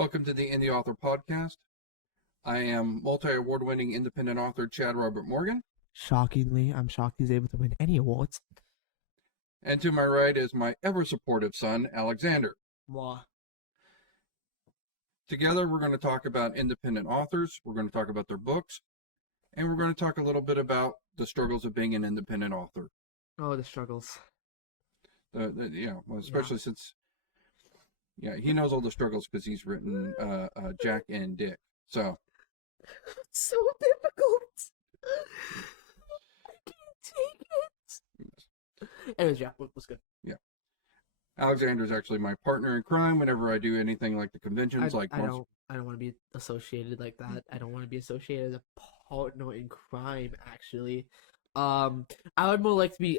Welcome to the Indie Author Podcast. I am multi-award-winning independent author Chad Robert Morgan. Shockingly, I'm shocked he's able to win any awards. And to my right is my ever-supportive son, Alexander. Mwah. Together, we're going to talk about independent authors, we're going to talk about their books, and we're going to talk a little bit about the struggles of being an independent author. Oh, the struggles. Especially since, he knows all the struggles because he's written Jack and Dick. So. It's so difficult. I can't take it. Anyways, yeah, what's good? Yeah. Alexander's actually my partner in crime whenever I do anything like the conventions. I don't want to be associated like that. I don't want to be associated as a partner in crime, actually. I would more like to be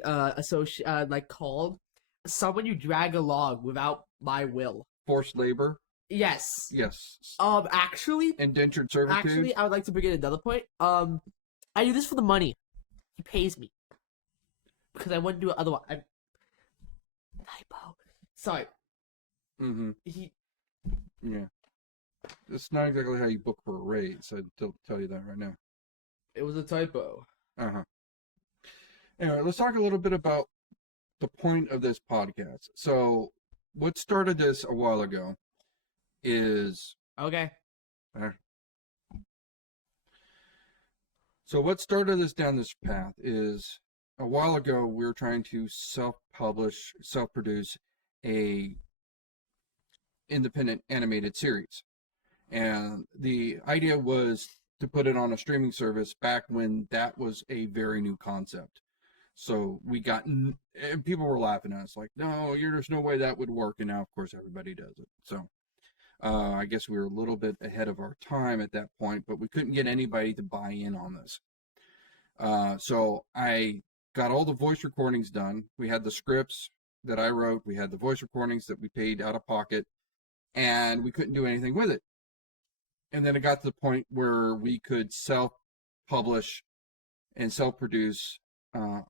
called someone you drag along without my will. Forced labor. Yes. Yes. Actually, indentured servitude. Actually, I would like to bring in another point. I do this for the money. He pays me because I wouldn't do it otherwise. Typo. Sorry. Mm-hmm. Yeah. It's not exactly how you book for a raise. I'll tell you that right now. It was a typo. Uh-huh. Anyway, let's talk a little bit about the point of this podcast. So, what started this a while ago is... Okay. So what started us down this path is a while ago we were trying to self-publish, self-produce a independent animated series. And the idea was to put it on a streaming service back when that was a very new concept. So we got, and people were laughing at us like, no, there's no way that would work. And now, of course, everybody does it. So I guess we were a little bit ahead of our time at that point, but we couldn't get anybody to buy in on this. So I got all the voice recordings done. We had the scripts that I wrote. We had the voice recordings that we paid out of pocket, and we couldn't do anything with it. And then it got to the point where we could self-publish and self-produce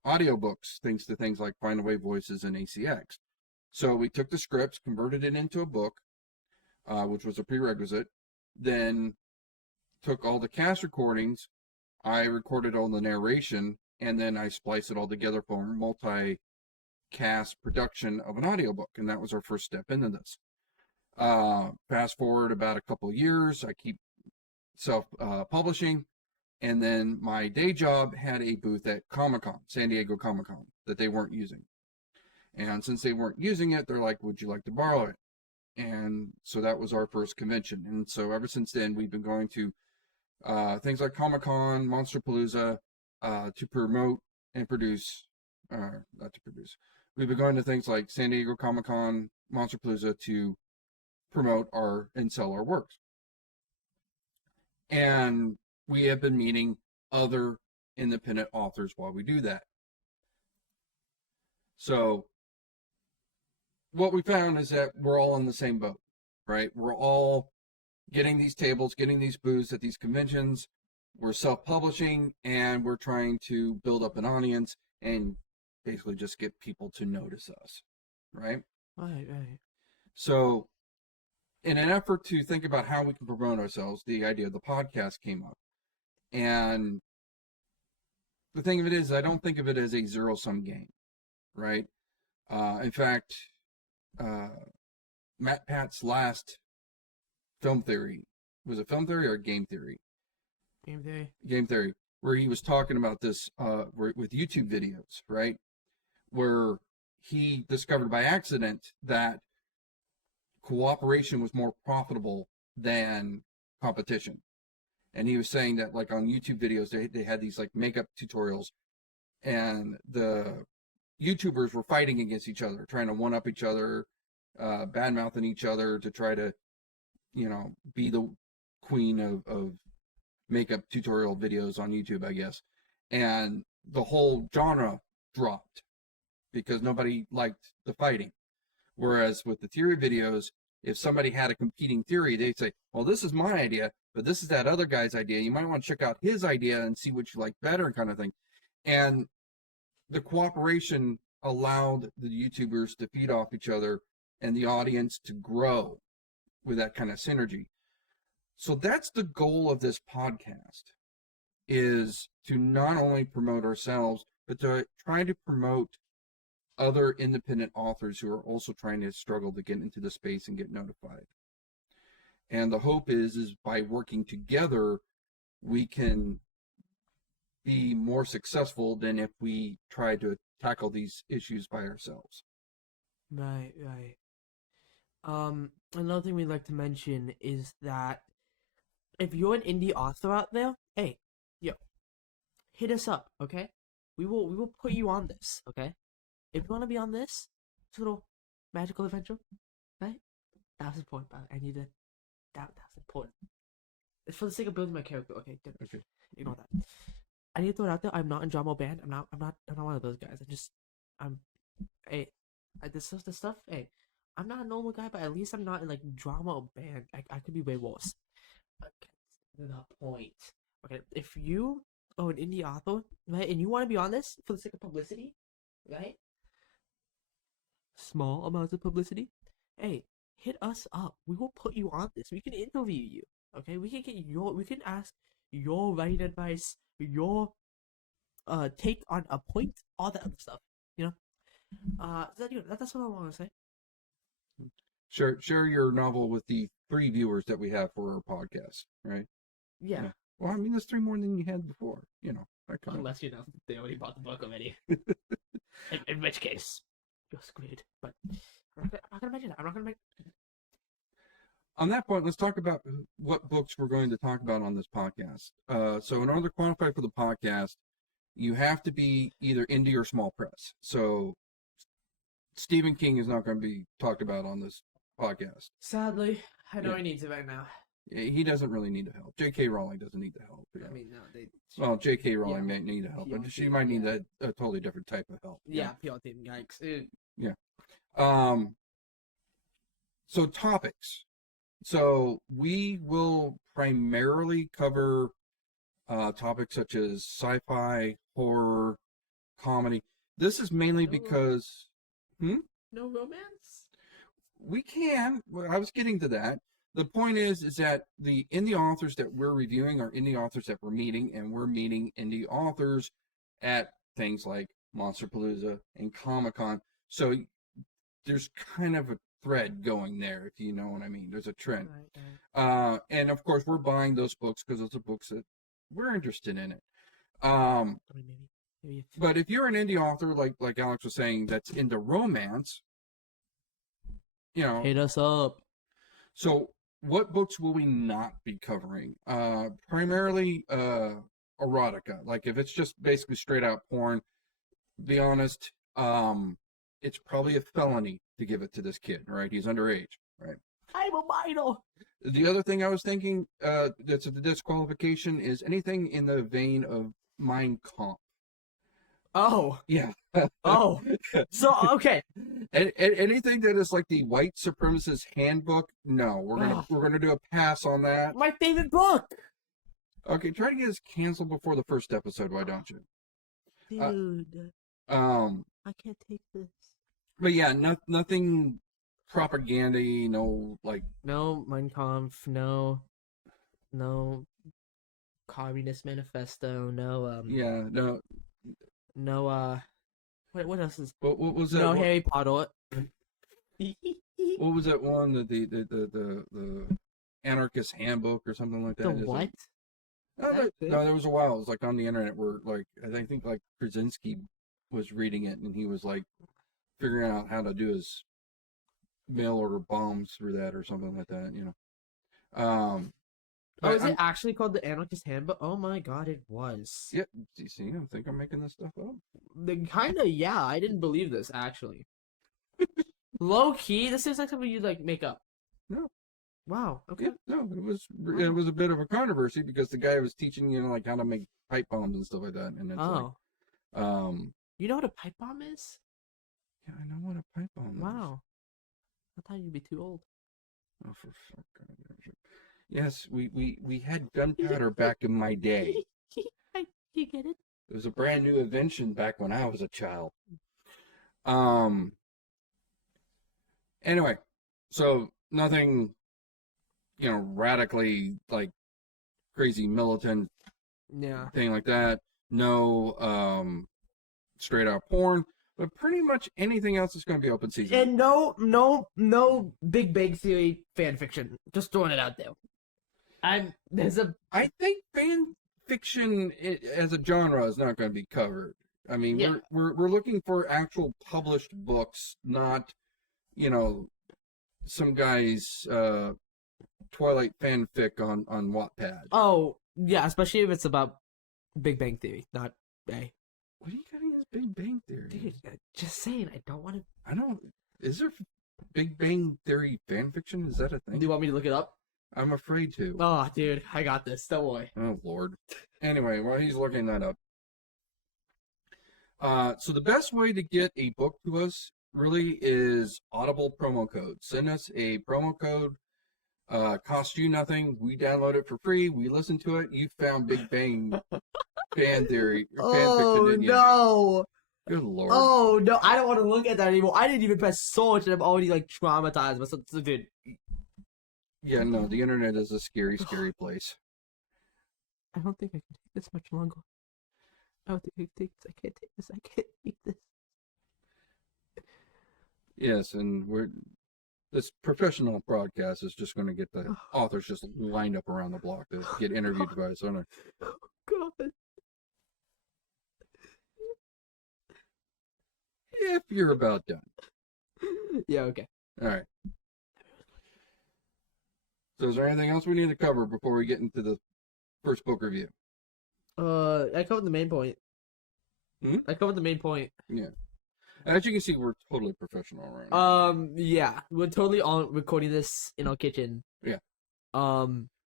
audiobooks, things like Findaway Voices and ACX. So we took the scripts, converted it into a book, which was a prerequisite, then took all the cast recordings, I recorded all the narration, and then I spliced it all together for a multi-cast production of an audiobook, and that was our first step into this. Fast forward about a couple of years, I keep self-publishing, and then my day job had a booth at Comic-Con, San Diego Comic-Con, that they weren't using. And since they weren't using it, they're like, would you like to borrow it? And so that was our first convention. And so ever since then, we've been going to things like Comic-Con, Monsterpalooza, to promote and produce, not to produce. We've been going to things like San Diego Comic-Con, Monsterpalooza to promote and sell our works. And we have been meeting other independent authors while we do that. So what we found is that we're all in the same boat, right? We're all getting these tables, getting these booths at these conventions. We're self-publishing, and we're trying to build up an audience and basically just get people to notice us, right? Right. So in an effort to think about how we can promote ourselves, the idea of the podcast came up. And the thing of it is, I don't think of it as a zero-sum game, right? In fact, Matt Pat's last film theory, was it film theory or game theory? Game theory, where he was talking about this with YouTube videos, right? Where he discovered by accident that cooperation was more profitable than competition. And he was saying that, like, on YouTube videos, they had these like makeup tutorials, and the YouTubers were fighting against each other, trying to one-up each other, bad-mouthing each other to try to, be the queen of makeup tutorial videos on YouTube, I guess. And the whole genre dropped because nobody liked the fighting. Whereas with the theory videos, if somebody had a competing theory, they'd say, well, this is my idea, but this is that other guy's idea. You might want to check out his idea and see what you like better, kind of thing. And the cooperation allowed the YouTubers to feed off each other and the audience to grow. with that kind of synergy. So that's the goal of this podcast, is to not only promote ourselves, but to try to promote other independent authors who are also trying to struggle to get into the space and get notified. And the hope is by working together, we can be more successful than if we try to tackle these issues by ourselves. Right, right. Another thing we'd like to mention is that if you're an indie author out there, hey, yo, hit us up, okay? We will put you on this, okay? If you want to be on this little magical adventure, right? That was important, but I need to. That's important. It's for the sake of building my character. Okay, ignore that. I need to throw it out there. I'm not in drama band. I'm not one of those guys. Hey, this stuff. Hey, I'm not a normal guy, but at least I'm not in like drama or band. I could be way worse. Okay, the point. Okay, if you are an indie author, right, and you want to be on this for the sake of publicity, right? Small amounts of publicity. Hey, hit us up. We will put you on this. We can interview you. Okay, we can ask your writing advice, your take on a point, all that other stuff. You know, that's what I want to say. Share your novel with the 3 viewers that we have for our podcast, right? Yeah. Well, I mean, there's 3 more than you had before. You know, unless they already bought the book already. in which case, you're screwed. But I'm not gonna mention that. I'm not gonna make. On that point, let's talk about what books we're going to talk about on this podcast. So in order to qualify for the podcast, you have to be either indie or small press. So Stephen King is not going to be talked about on this podcast. Sadly, I know he needs it right now. He doesn't really need the help. J.K. Rowling doesn't need the help. I mean, no, well, J.K. Rowling might need the help, but she might need a totally different type of help. Yeah, PR team, yikes. Yeah. So topics. So we will primarily cover topics such as sci-fi, horror, comedy. This is mainly because... No romance? We can. I was getting to that. The point is that the indie authors that we're reviewing are indie authors that we're meeting, and we're meeting indie authors at things like Monsterpalooza and Comic-Con. So there's kind of a thread going there, if you know what I mean. There's a trend. Right. And of course, we're buying those books because those are books that we're interested in it. Maybe. But if you're an indie author, like Alex was saying, that's into romance, you know, hit us up. So what books will we not be covering? Primarily erotica. Like if it's just basically straight out porn, be honest, it's probably a felony to give it to this kid, right? He's underage, right? I'm a minor. The other thing I was thinking that's a disqualification is anything in the vein of Mein Kampf. Oh. Yeah. Oh. So, okay. Anything that is like the white supremacist handbook, no. We're gonna do a pass on that. My favorite book. Okay, try to get us canceled before the first episode, why don't you? Dude. I can't take this. But yeah, nothing propaganda-y, no Mein Kampf, no Communist Manifesto, what else is... What was that? No Harry Potter. What was that one? The Anarchist Handbook or something like that? The what? No, there was a while. It was like on the internet where I think Krasinski was reading it and he was like figuring out how to do his mail order bombs through that or something like that, you know. Is it actually called the Anarchist Handbook? Oh my god, it was. Yeah, you see, I think I'm making this stuff up. Kinda, yeah. I didn't believe this actually. Low key, this is like something you'd make up. No. Wow. Okay. Yeah, no, it was a bit of a controversy because the guy was teaching how to make pipe bombs and stuff like that, and it's you know what a pipe bomb is? Yeah, I know what a pipe bomb is. Wow. I thought you'd be too old. Oh, for fuck's sake. Yes, we had gunpowder back in my day. You get it? It was a brand new invention back when I was a child. Anyway, so nothing radically like crazy militant Yeah. thing like that. No straight out porn, but pretty much anything else is going to be open season. And no Big Bang Theory fan fiction. Just throwing it out there. I think fan fiction as a genre is not going to be covered. I mean, Yeah. we're looking for actual published books, not some guy's Twilight fanfic on Wattpad. Oh yeah, especially if it's about Big Bang Theory, not A. What are you getting this Big Bang Theory? Dude, just saying, I don't want to. I don't. Is there Big Bang Theory fan fiction? Is that a Do thing? you want me to look it up? I'm afraid to. Oh, dude, I got this. Don't worry. Oh Lord. Anyway, while he's looking that up, so the best way to get a book to us really is Audible promo code. Send us a promo code. Costs you nothing. We download it for free. We listen to it. You found Big Bang fan theory or fan fiction, didn't you? No! Good Lord. Oh no! I don't want to look at that anymore. I didn't even press search, and I'm already like traumatized. But dude, Yeah, no, the internet is a scary, scary place. I don't think I can take this much longer. I don't think I can take this. I can't take this. I can't take this. Yes, and this professional broadcast is just going to get the authors just lined up around the block to get interviewed by us. Oh God. If you're about done. Yeah. Okay. All right. So is there anything else we need to cover before we get into the first book review? I covered the main point. I covered the main point. Yeah. As you can see, we're totally professional around here. Yeah, we're totally on recording this in our kitchen. Yeah.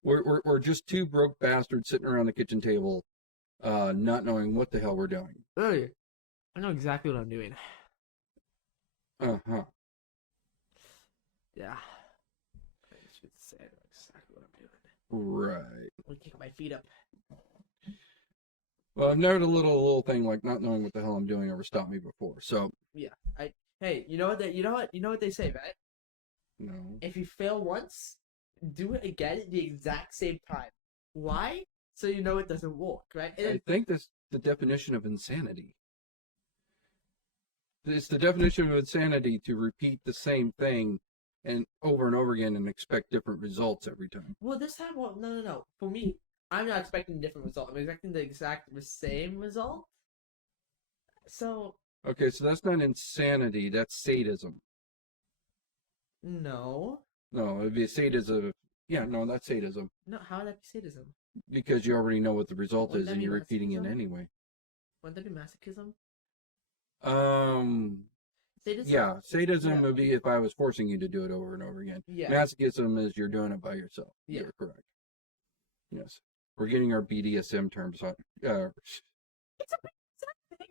We're just two broke bastards sitting around the kitchen table, not knowing what the hell we're doing. Hey, I know exactly what I'm doing. Uh-huh. Yeah. I should say I know exactly what I'm doing. Right. Let me kick my feet up. Well, I've never had a little thing like not knowing what the hell I'm doing ever stopped me before. So Yeah. Hey, you know what they say, right? no. If you fail once, do it again at the exact same time. Why? So you know it doesn't work, right? I think that's the definition of insanity. It's the definition of insanity to repeat the same thing and over again and expect different results every time. Well, this time, no. For me, I'm not expecting a different result. I'm expecting the same result. So. Okay, so that's not insanity. That's sadism. No. No, it'd be sadism. Yeah, no, that's sadism. No, how would that be sadism? Because you already know what the result Wouldn't is that and be you're repeating it masochism? anyway. Wouldn't that be masochism? Sadism? Yeah, sadism would be if I was forcing you to do it over and over again. Yeah. Masochism is you're doing it by yourself. Yeah. You're correct. Yes. We're getting our BDSM terms on. It's a thing.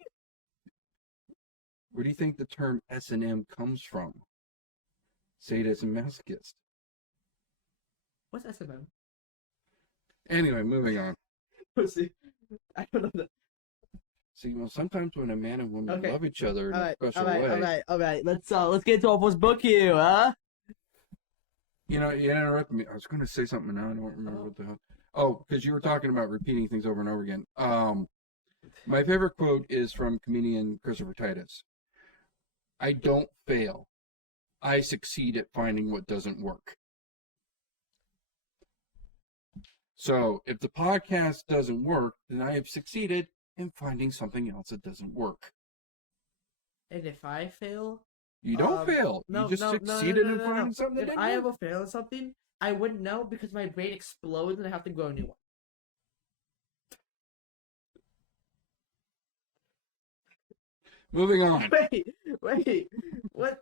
Where do you think the term S&M comes from? Sadism, masochist. What's SMM? Anyway, moving on. See, I don't know that. See, well, sometimes when a man and woman love each other in a special way. All right. Let's get to our first book here, huh? You interrupted me. I was going to say something now. I don't remember what the hell. Oh, because you were talking about repeating things over and over again. My favorite quote is from comedian Christopher Titus. I don't fail. I succeed at finding what doesn't work. So if the podcast doesn't work, then I have succeeded in finding something else that doesn't work. And if I fail? You don't fail. You just succeeded in finding something that If didn't I work. ever fail at something, I wouldn't know because my brain explodes and I have to grow a new one. Moving on. Wait. What?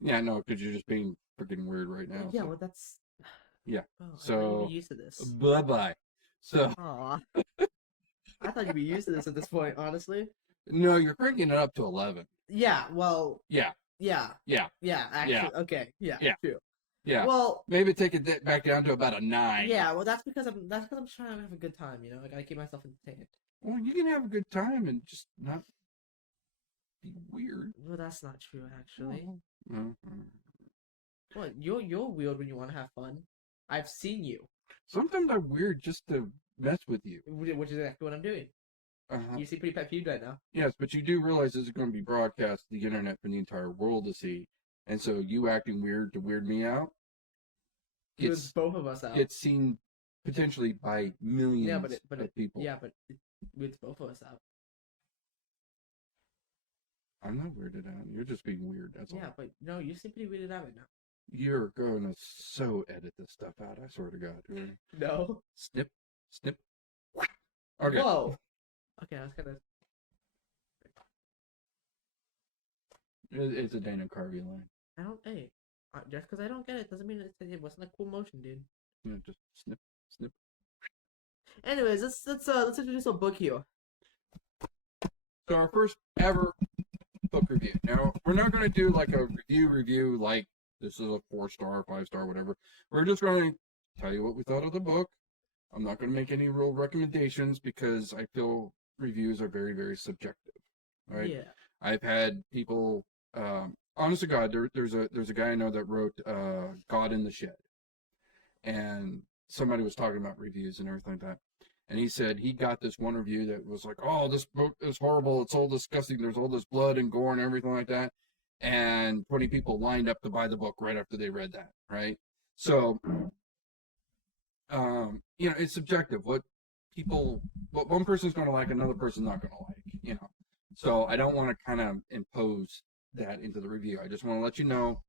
Yeah, no, because you're just being freaking weird right now. Yeah, so. well, that's... Yeah. Oh, So... I thought you'd be used to this. Bye-bye. So... Aw. I thought you'd be used to this at this point, honestly. No, you're cranking it up to 11. Yeah, well... Yeah. Yeah. Actually, okay. Yeah. True. Yeah. Well... Maybe take it back down to about a 9. Yeah, well, that's because I'm trying to have a good time, you know? I gotta keep myself entertained. Well, you can have a good time and just not be weird. Well, that's not true, actually. Mm-hmm. What? You're weird when you want to have fun. I've seen you, Sometimes I'm weird just to mess with you. which is exactly what I'm doing. Uh-huh. You seem pretty pet peeved right now. Yes, but you do realize this is going to be broadcast to the internet for the entire world to see, and so you acting weird to weird me out It's gets both of us out. gets seen potentially by millions of people. Yeah, but it's both of us out. I'm not weirded out. You're just being weird. That's all. Yeah, but no, you seem pretty weirded out right now. You're going to so edit this stuff out. I swear to God. No. Snip, snip. Okay. Whoa. Okay, I was gonna. It's a Dana Carvey line. I don't. Hey, just because I don't get it doesn't mean it wasn't a cool motion, dude. Yeah, just snip, snip. Anyways, let's introduce our book here. So our first ever book review. Now we're not going to do like a review like this is a 4-star, 5-star, whatever. We're just going to tell you what we thought of the book. I'm not going to make any real recommendations because I feel reviews are very, very subjective. Right? Yeah. I've had people. Honest to God, there's a guy I know that wrote God in the Shed, and somebody was talking about reviews and everything like that. And he said he got this one review that was like, oh, this book is horrible. It's all disgusting. There's all this blood and gore and everything like that. And 20 people lined up to buy the book right after they read that, right? So, it's subjective. What one person's going to like, another person's not going to like, So I don't want to kind of impose that into the review. I just want to let you know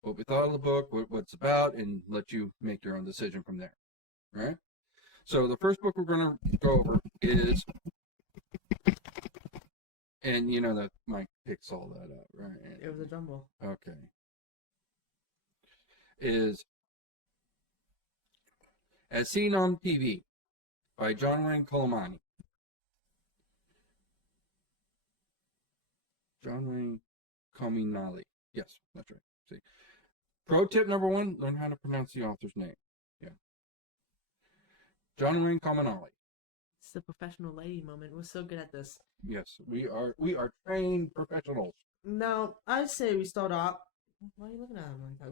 what we thought of the book, what it's about, and let you make your own decision from there, right? So the first book we're going to go over is, and that Mike picks all that up, right? It was a jumble. Okay. Is As Seen on TV by John Wayne Comunale. John Wayne Comunale. Yes, that's right. See. Pro tip number 1, learn how to pronounce the author's name. Yeah. John Wayne Comunale. It's the professional lady moment. We're so good at this. Yes, we are trained professionals. Now, I say we start off. Why are you looking at him like that?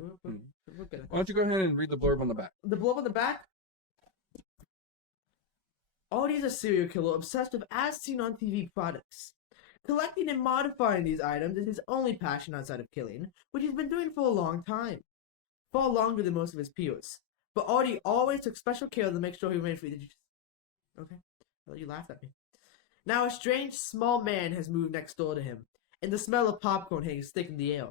We're good. Why don't you go ahead and read the blurb on the back? The blurb on the back. Artie's a serial killer obsessed with as seen on TV products. Collecting and modifying these items is his only passion outside of killing, which he's been doing for a long time. Far longer than most of his peers. But Artie always took special care to make sure he remained free. Okay. Well, you laughed at me. Now a strange, small man has moved next door to him, and the smell of popcorn hangs thick in the air.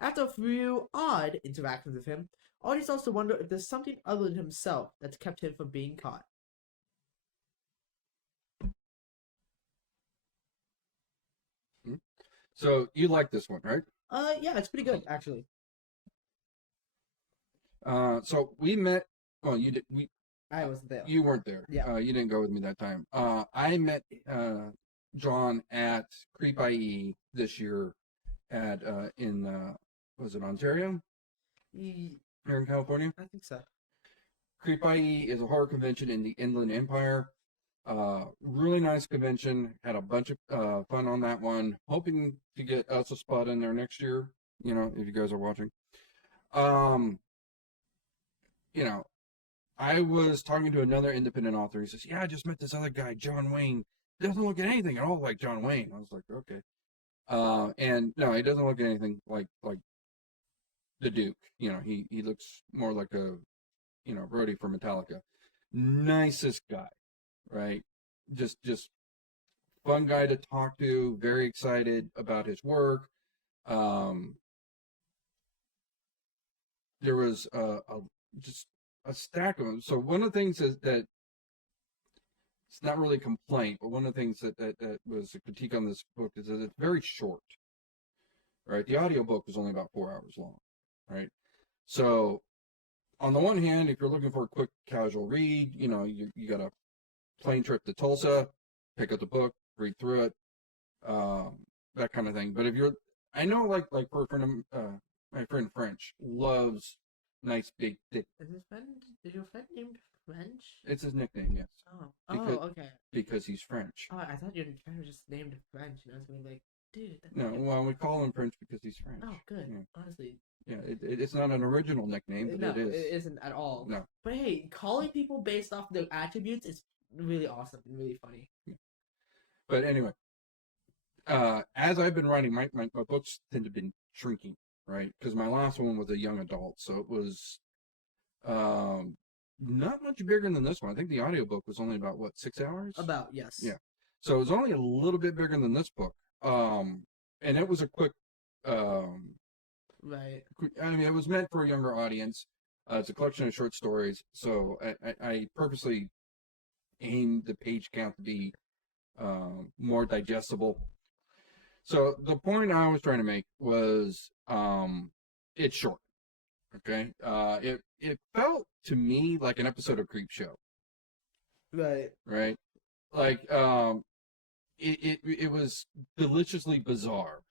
After a few odd interactions with him, Artie starts to wonder if there's something other than himself that's kept him from being caught. So you like this one, right? Yeah, it's pretty good, actually. So we met. Well, you did. I wasn't there. You weren't there. Yeah. You didn't go with me that time. I met John at Creep IE this year at was it Ontario? Here in California? I think so. Creep IE is a horror convention in the Inland Empire. Really nice convention. Had a bunch of fun on that one. Hoping to get us a spot in there next year. If you guys are watching. I was talking to another independent author. He says, "Yeah, I just met this other guy, John Wayne. Doesn't look at anything at all like John Wayne." I was like, "Okay." And no, he doesn't look at anything like the Duke. He looks more like a roadie for Metallica. Nicest guy, right? Just fun guy to talk to. Very excited about his work. There was just a stack of them. So one of the things is that it's not really a complaint, but one of the things that was a critique on this book is that it's very short, right? The audiobook was only about 4 hours long, right? So on the one hand, if you're looking for a quick casual read, you got a plane trip to Tulsa, pick up the book, read through it, that kind of thing. But I know like for a friend of, my friend French loves nice big thick. Is your friend named French? It's his nickname, yes. Oh, okay. Because he's French. Oh, I thought your friend was just named French, and I was gonna be like, Dude, that's No, well, we call him French because he's French. oh, good. Yeah, Honestly, yeah. It's not an original nickname, but no, it is. it isn't at all. No. But hey, calling people based off their attributes is really awesome and really funny. But anyway, as I've been writing, my books tend to be shrinking, right? Because my last one was a young adult, so it was not much bigger than this one. I think the audiobook was only about, what, 6 hours? About, yes. Yeah. So it was only a little bit bigger than this book. And it was a quick, Right. I mean, it was meant for a younger audience. It's a collection of short stories, so I purposely aimed the page count to be more digestible. So the point I was trying to make was it's short. Okay. It felt to me like an episode of Creep Show. Right. Right. Like it was deliciously bizarre.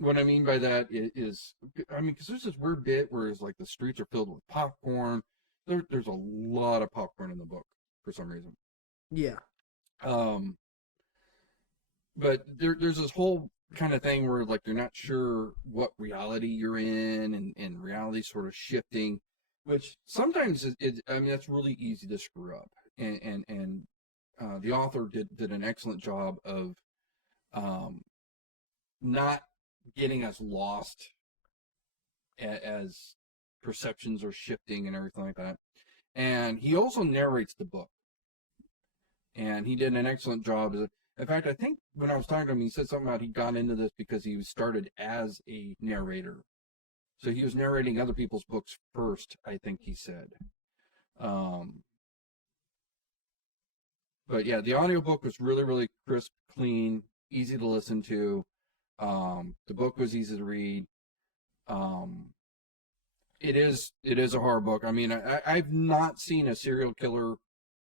What I mean by that is I mean, because there's this weird bit where it's like the streets are filled with popcorn. There's a lot of popcorn in the book for some reason. Yeah. But there's this whole kind of thing where like you're not sure what reality you're in, and reality sort of shifting, which sometimes I mean, that's really easy to screw up. And the author did an excellent job of not getting us lost as perceptions are shifting and everything like that. And he also narrates the book. And he did an excellent job. In fact, I think when I was talking to him, he said something about he got into this because he started as a narrator. So he was narrating other people's books first, I think he said. But yeah, the audiobook was really, really crisp, clean, easy to listen to. The book was easy to read. It is a horror book. I mean, I've not seen a serial killer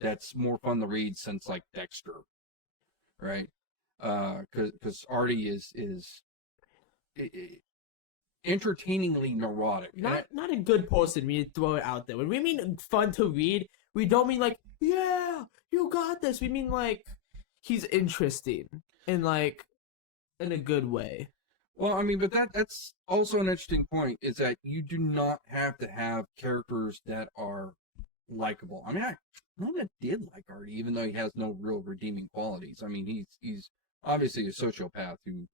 that's more fun to read since like Dexter, right? Because Artie is entertainingly neurotic. Not a good person. We throw it out there. When we mean fun to read, we don't mean like, yeah, you got this. We mean like he's interesting and like in a good way. Well, I mean, but that's also an interesting point, is that you do not have to have characters that are likable. I mean, I kind of did like Artie, even though he has no real redeeming qualities. I mean, he's obviously a sociopath who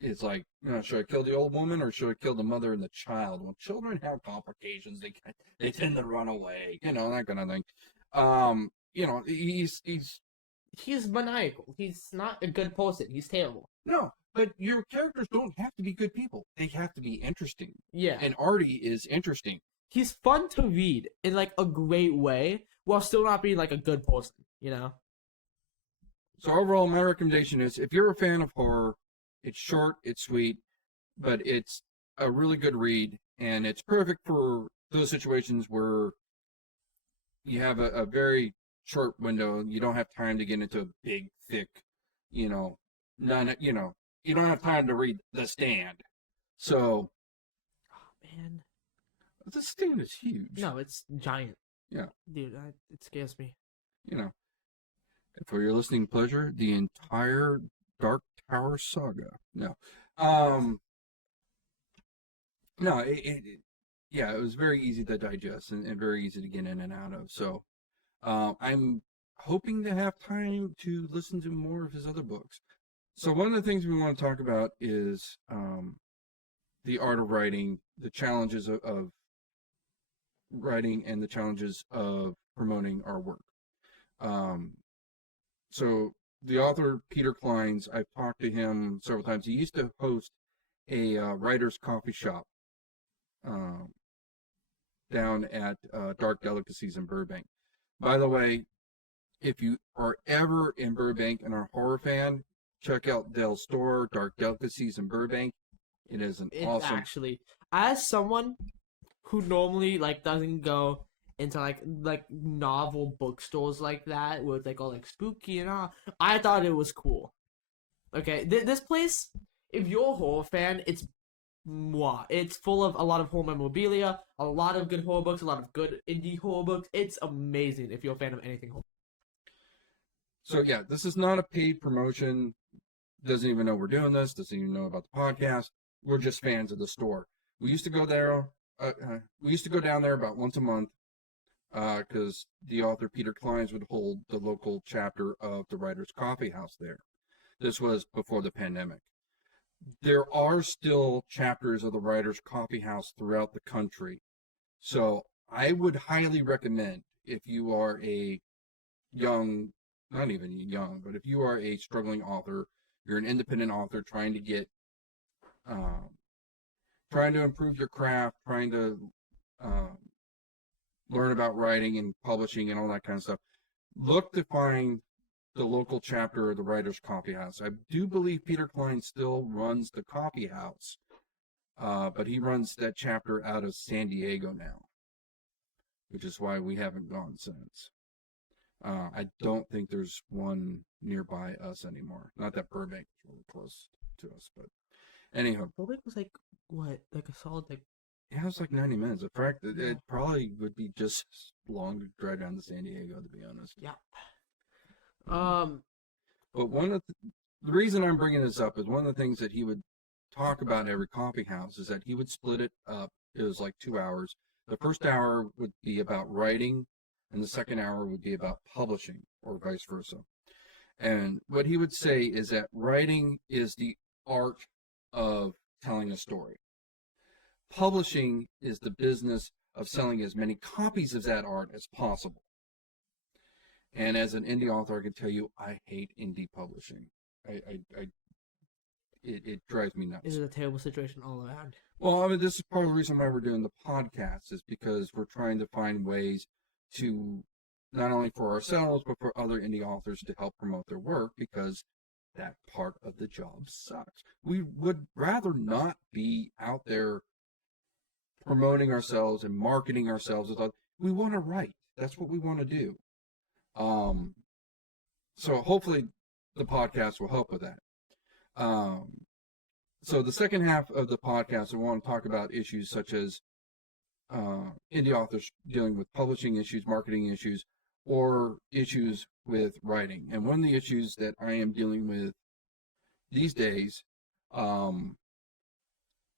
is like, you know, should I kill the old woman or should I kill the mother and the child? Well, children have complications. They tend to run away, you know, that kind of thing. You know, he's maniacal. He's not a good person. He's terrible. No, but your characters don't have to be good people. They have to be interesting. Yeah. And Artie is interesting. He's fun to read in like a great way while still not being like a good person, you know? So overall, my recommendation is, if you're a fan of horror, it's short, it's sweet, but it's a really good read, and it's perfect for those situations where you have a very short window. You don't have time to get into a big, thick, you know, you don't have time to read The Stand. So, oh man, The Stand is huge. No, it's giant. Yeah, dude, it scares me. You know, and for your listening pleasure, the entire Dark Tower saga. No, no, yeah, it was very easy to digest and very easy to get in and out of. So, I'm hoping to have time to listen to more of his other books. So one of the things we want to talk about is the art of writing, the challenges of writing, and the challenges of promoting our work. So the author, Peter Clines, I've talked to him several times. He used to host a writer's coffee shop down at Dark Delicacies in Burbank. By the way, if you are ever in Burbank and are a horror fan, check out Dell's store, Dark Delicacies in Burbank. It is awesome. Actually, as someone who normally like doesn't go into like novel bookstores like that, where it's like all like spooky and all, I thought it was cool. Okay, this place, if you're a horror fan, it's full of a lot of horror memorabilia, a lot of good horror books, a lot of good indie horror books. It's amazing if you're a fan of anything horror. So yeah, this is not a paid promotion. Doesn't even know we're doing this. Doesn't even know about the podcast. We're just fans of the store. We used to go there. We used to go down there about once a month because the author Peter Kleins would hold the local chapter of the Writers Coffee House there. This was before the pandemic. There are still chapters of the Writers Coffee House throughout the country. So I would highly recommend, if you are a young, not even young, but if you are a struggling author, you're an independent author trying to get, trying to improve your craft, trying to learn about writing and publishing and all that kind of stuff, look to find the local chapter of the Writers Coffee House. I do believe Peter Klein still runs the coffee house, but he runs that chapter out of San Diego now, which is why we haven't gone since. I don't think there's one nearby us anymore. Not that Burbank is really close to us, but anyhow. Burbank was like, what? Like a solid, like... Yeah, it was like 90 minutes. In fact, it probably would be just long to drive down to San Diego, to be honest. Yeah. But one of the reason I'm bringing this up is one of the things that he would talk about at every coffee house is that he would split it up. It was like 2 hours. The first hour would be about writing, and the second hour would be about publishing, or vice versa. And what he would say is that writing is the art of telling a story. Publishing is the business of selling as many copies of that art as possible. And as an indie author, I can tell you, I hate indie publishing. It drives me nuts. It is a terrible situation all around. Well, I mean, this is part of the reason why we're doing the podcast, is because we're trying to find ways to, not only for ourselves, but for other indie authors to help promote their work, because that part of the job sucks. We would rather not be out there promoting ourselves and marketing ourselves. We want to write. That's what we want to do. So hopefully the podcast will help with that. So the second half of the podcast, I want to talk about issues such as indie authors dealing with publishing issues, marketing issues, or issues with writing. And one of the issues that I am dealing with these days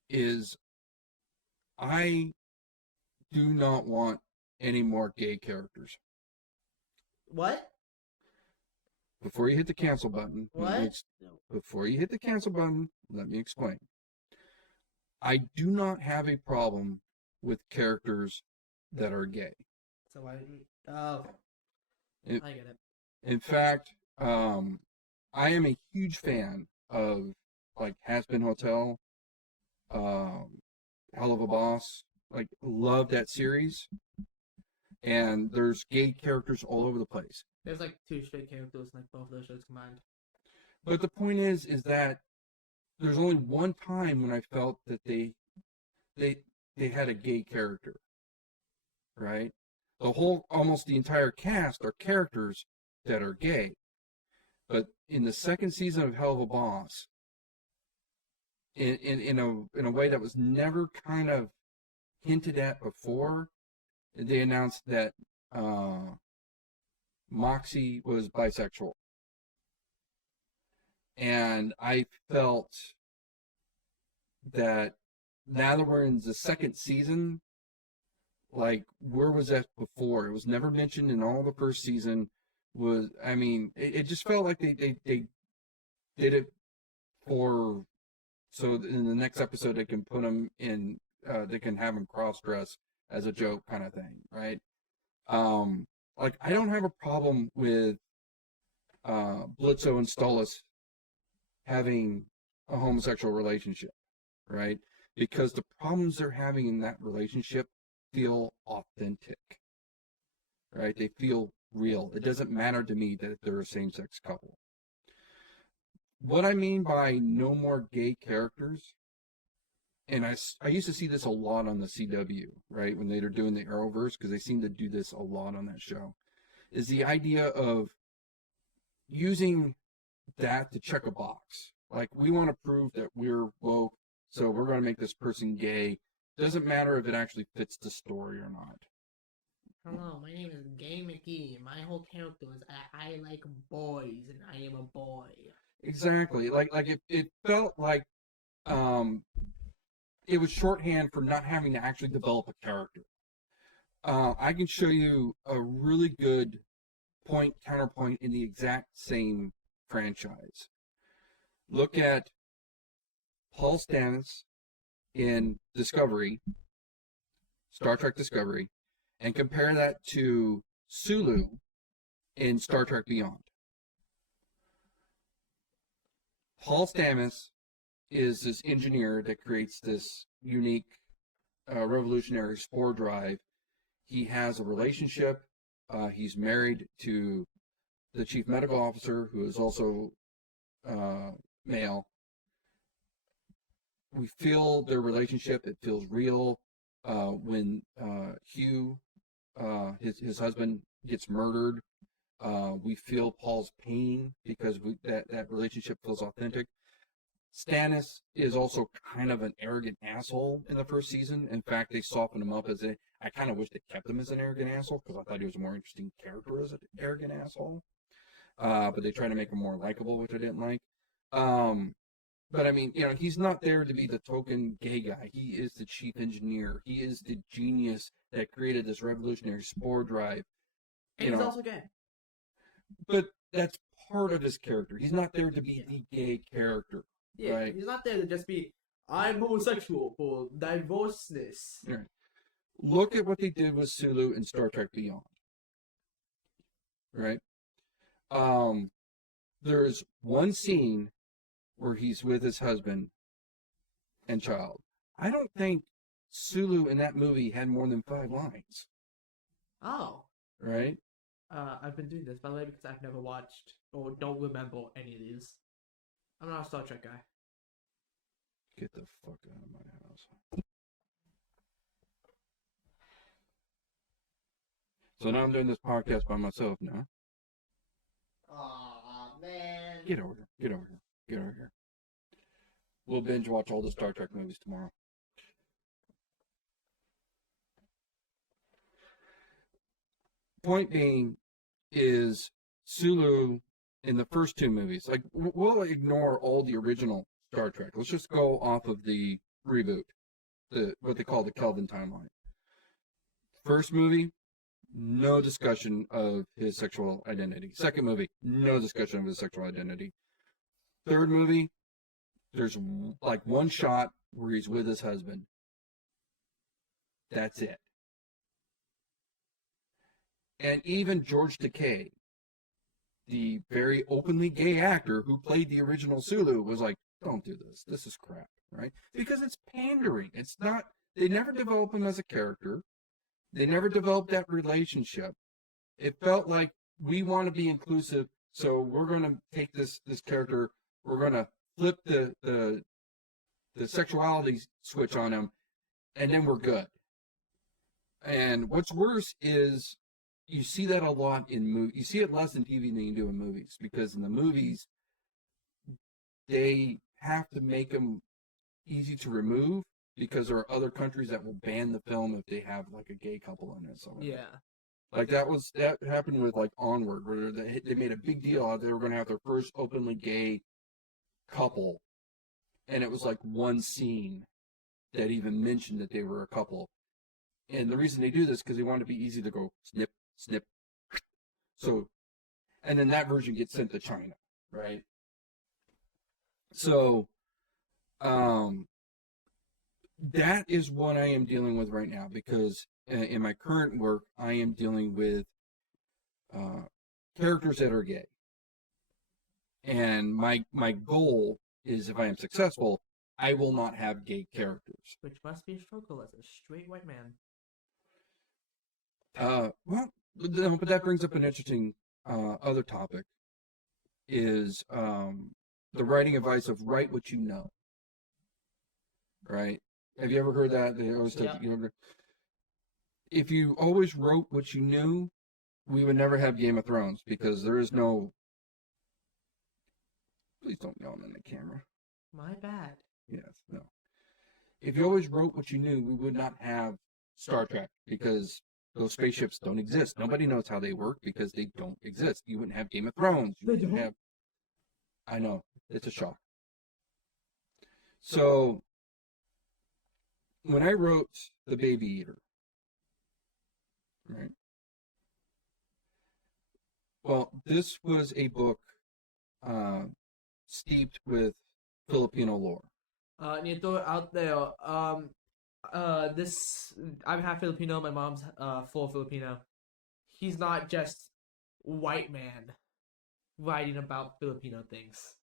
is I do not want any more gay characters. What? Before you hit the cancel button, before you hit the cancel button, let me explain. I do not have a problem with characters that are gay. So why didn't you... Oh. I get it. In fact, I am a huge fan of, like, Has Been Hotel, Hell of a Boss. Like, love that series. And there's gay characters all over the place. There's like 2 straight characters in like both of those shows combined. But the point is that there's only one time when I felt that they had a gay character, right? Almost the entire cast are characters that are gay. But in the second season of Hell of a Boss, in a way that was never kind of hinted at before, they announced that Moxie was bisexual. And I felt that now that we're in the second season, like, where was that before? It was never mentioned in all the first season. It just felt like they did it so in the next episode they can put them in, they can have them cross-dress as a joke kind of thing, right? Like, I don't have a problem with Blitzo and Stolas having a homosexual relationship, right? Because the problems they're having in that relationship feel authentic, right? They feel real. It doesn't matter to me that they're a same-sex couple. What I mean by no more gay characters, and I used to see this a lot on the CW, right, when they were doing the Arrowverse, because they seem to do this a lot on that show, is the idea of using that to check a box. Like, we want to prove that we're woke, so we're going to make this person gay. Doesn't matter if it actually fits the story or not. Hello, my name is Gay McGee. My whole character is I like boys and I am a boy. Exactly. Like it felt like um, it was shorthand for not having to actually develop a character. I can show you a really good point counterpoint in the exact same franchise. Look at Paul Stamets in Discovery, Star Trek Discovery, and compare that to Sulu in Star Trek Beyond. Paul Stamets is this engineer that creates this unique, revolutionary spore drive. He has a relationship. He's married to the chief medical officer, who is also male. We feel their relationship. It feels real. When Hugh, his husband, gets murdered, we feel Paul's pain because that relationship feels authentic. Stannis is also kind of an arrogant asshole in the first season. In fact, they softened him up as a. I kind of wish they kept him as an arrogant asshole because I thought he was a more interesting character as an arrogant asshole. But they try to make him more likable, which I didn't like. But I mean, he's not there to be the token gay guy. He is the chief engineer. He is the genius that created this revolutionary spore drive. And he's also gay. But that's part of his character. He's not there to be the gay character. Yeah, right? He's not there to just be, I'm homosexual for diverseness. Right. Look at what they did with Sulu in Star Trek Beyond. Right? There's one scene where he's with his husband and child. I don't think Sulu in that movie had more than 5 lines. Oh. Right? I've been doing this, by the way, because I've never watched or don't remember any of these. I'm not a Star Trek guy. Get the fuck out of my house. So now I'm doing this podcast by myself now. Aw, man. Get over here. Get over here. Get over here. We'll binge watch all the Star Trek movies tomorrow. Point being is Sulu in the first 2 movies. Like, we'll ignore all the original Star Trek. Let's just go off of the reboot, what they call the Kelvin timeline. First movie, no discussion of his sexual identity. Second movie, no discussion of his sexual identity. Third movie, there's like one shot where he's with his husband. That's it. And even George Takei, the very openly gay actor who played the original Sulu, was like, don't do this. This is crap, right? Because it's pandering. It's not, they never develop him as a character. They never developed that relationship. It felt like we want to be inclusive, so we're going to take this character, we're going to flip the sexuality switch on him, and then we're good. And what's worse is you see that a lot in movies. You see it less in TV than you do in movies, because in the movies, they have to make them easy to remove, because there are other countries that will ban the film if they have like a gay couple in it. So yeah. Like that happened with like Onward, where they made a big deal out they were going to have their first openly gay couple, and it was like one scene that even mentioned that they were a couple. And the reason they do this because they want to be easy to go snip, snip. So, and then that version gets sent to China, right? So, that is what I am dealing with right now, because in my current work, I am dealing with characters that are gay. And my goal is, if I am successful, I will not have gay characters. Which must be a struggle as a straight white man. Well, but that brings up an interesting other topic, is the writing advice of write what you know. Right? Have you ever heard that? They always tell you, if you always wrote what you knew, we would never have Game of Thrones, because there is no. Please don't yell in the camera. My bad. Yes, no. If you always wrote what you knew, we would not have Star Trek, because Those spaceships don't exist. Nobody knows how they work because they don't exist. You wouldn't have Game of Thrones. You They wouldn't don't? have. I know, it's a shock. So when I wrote The Baby Eater, right? Well, this was a book uh, steeped with Filipino lore. And you throw it out there. This I'm half Filipino. My mom's full Filipino. He's not just white man writing about Filipino things.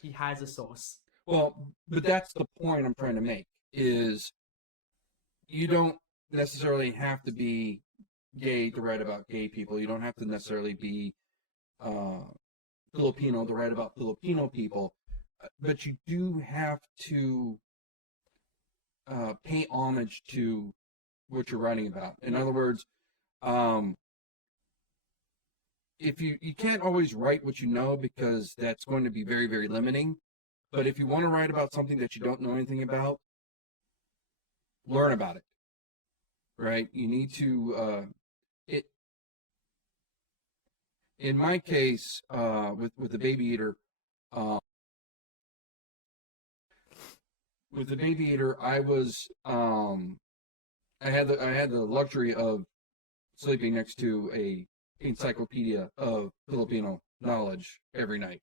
He has a source. Well, but that's the point I'm trying to make, is you don't necessarily have to be gay to write about gay people. You don't have to necessarily be Filipino to write about Filipino people. But you do have to pay homage to what you're writing about. In other words, if you can't always write what you know, because that's going to be very, very limiting. But if you want to write about something that you don't know anything about, learn about it. Right? You need to it. In my case, with the Baby Eater, with the Baby Eater, I was I had the luxury of sleeping next to a encyclopedia of Filipino knowledge every night.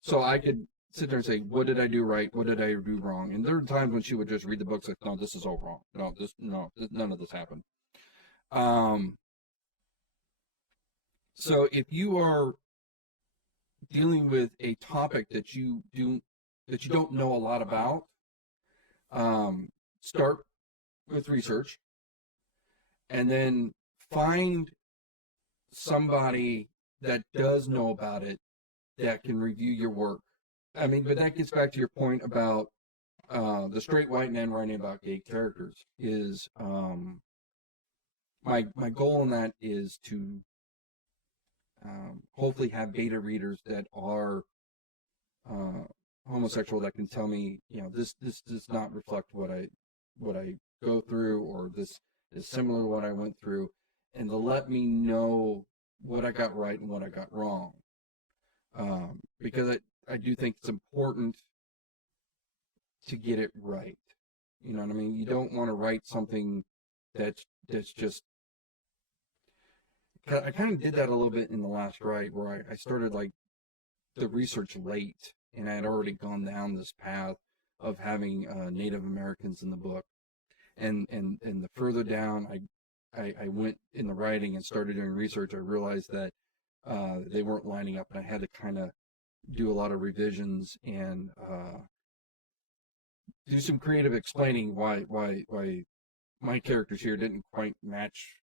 So I could sit there and say, what did I do right? What did I do wrong? And there were times when she would just read the books like, no, this is all wrong. None of this happened. So if you are dealing with a topic that you don't know a lot about, start with research, and then find somebody that does know about it that can review your work. I mean, but that gets back to your point about the straight white man writing about gay characters. Is my goal in that is to hopefully have beta readers that are homosexual, that can tell me, this does not reflect what I go through, or this is similar to what I went through, and to let me know what I got right and what I got wrong. Because I do think it's important to get it right. You know what I mean? You don't want to write something that's just. I kind of did that a little bit in the last write, where I started like the research late, and I had already gone down this path of having Native Americans in the book, and the further down I went in the writing and started doing research, I realized that they weren't lining up, and I had to kind of do a lot of revisions and do some creative explaining why my characters here didn't quite match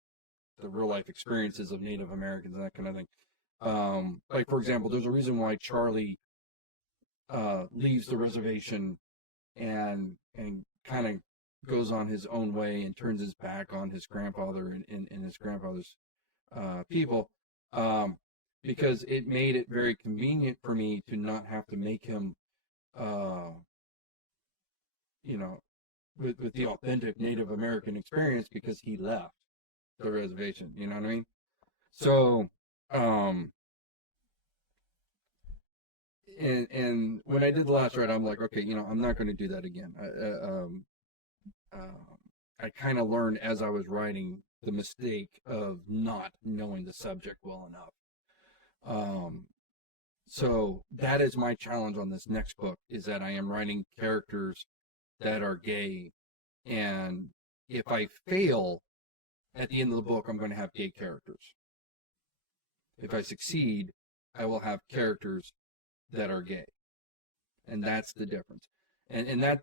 the real life experiences of Native Americans and that kind of thing. Like, for example, there's a reason why Charlie leaves the reservation and kind of goes on his own way and turns his back on his grandfather and his grandfather's people, because it made it very convenient for me to not have to make him, with the authentic Native American experience, because he left the reservation. You know what I mean? So, and when I did the last write, I'm like, okay, I'm not going to do that again. I kind of learned as I was writing the mistake of not knowing the subject well enough. So that is my challenge on this next book, is that I am writing characters that are gay, and if I fail at the end of the book, I'm going to have gay characters. If I succeed, I will have characters that are gay, and that's the difference. And that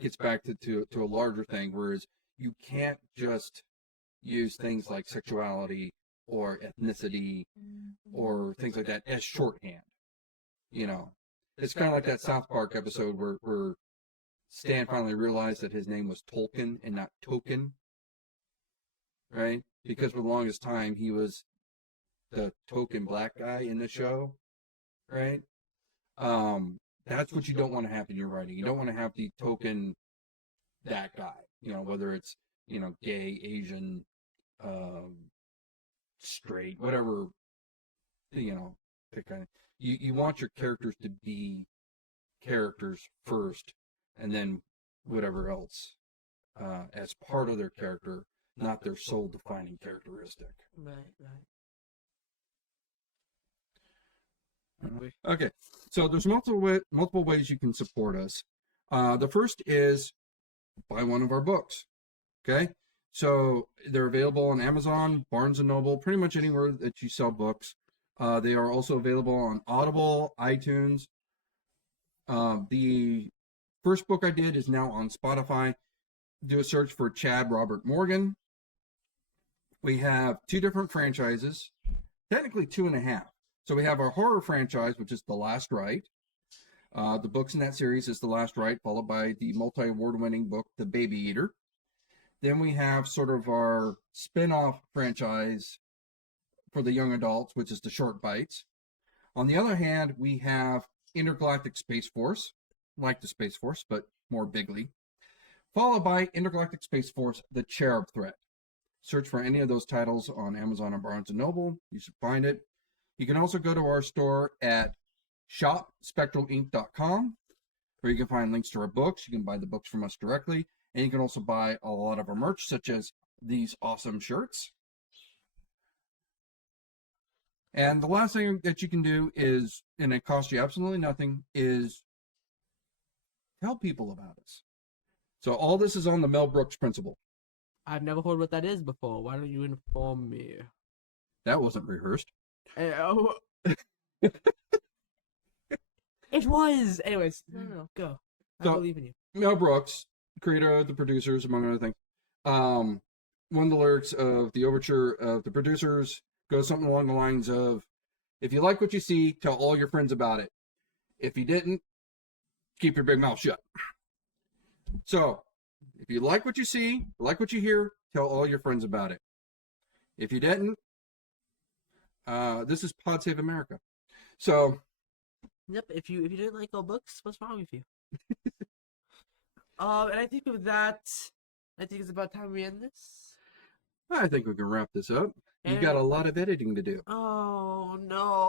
gets back to a larger thing, whereas you can't just use things like sexuality or ethnicity or things like that as shorthand. It's kind of like that South Park episode where Stan finally realized that his name was Tolkien and not Token, right? Because for the longest time he was the token black guy in the show, right? That's what you don't want to have in your writing. You don't want to have the token that guy, whether it's, gay, Asian, straight, whatever, the kind of, you want your characters to be characters first, and then whatever else as part of their character, not their sole defining characteristic. Right. Okay, so there's multiple ways you can support us. The first is buy one of our books. Okay, so they're available on Amazon, Barnes and Noble, pretty much anywhere that you sell books. They are also available on Audible, iTunes. The first book I did is now on Spotify. Do a search for Chad Robert Morgan. We have 2 different franchises, technically 2.5. So we have our horror franchise, which is The Last Rite. The books in that series is The Last Rite, followed by the multi-award winning book, The Baby Eater. Then we have sort of our spin-off franchise for the young adults, which is The Short Bites. On the other hand, we have Intergalactic Space Force, like the Space Force, but more bigly, followed by Intergalactic Space Force, The Cherub Threat. Search for any of those titles on Amazon or Barnes & Noble. You should find it. You can also go to our store at shopspectralinc.com, where you can find links to our books. You can buy the books from us directly, and you can also buy a lot of our merch, such as these awesome shirts. And the last thing that you can do is, and it costs you absolutely nothing, is tell people about us. So all this is on the Mel Brooks principle. I've never heard what that is before. Why don't you inform me? That wasn't rehearsed. It was. Anyways, no, go. I believe in you. Mel Brooks, creator of The Producers, among other things. One of the lyrics of the overture of The Producers goes something along the lines of, if you like what you see, tell all your friends about it. If you didn't, keep your big mouth shut. So, if you like what you see, like what you hear, tell all your friends about it. If you didn't, this is Pod Save America. So, yep. If you didn't like our books, what's wrong with you? And I think with that, I think it's about time we end this. I think we can wrap this up. You've got a lot of editing to do. Oh no.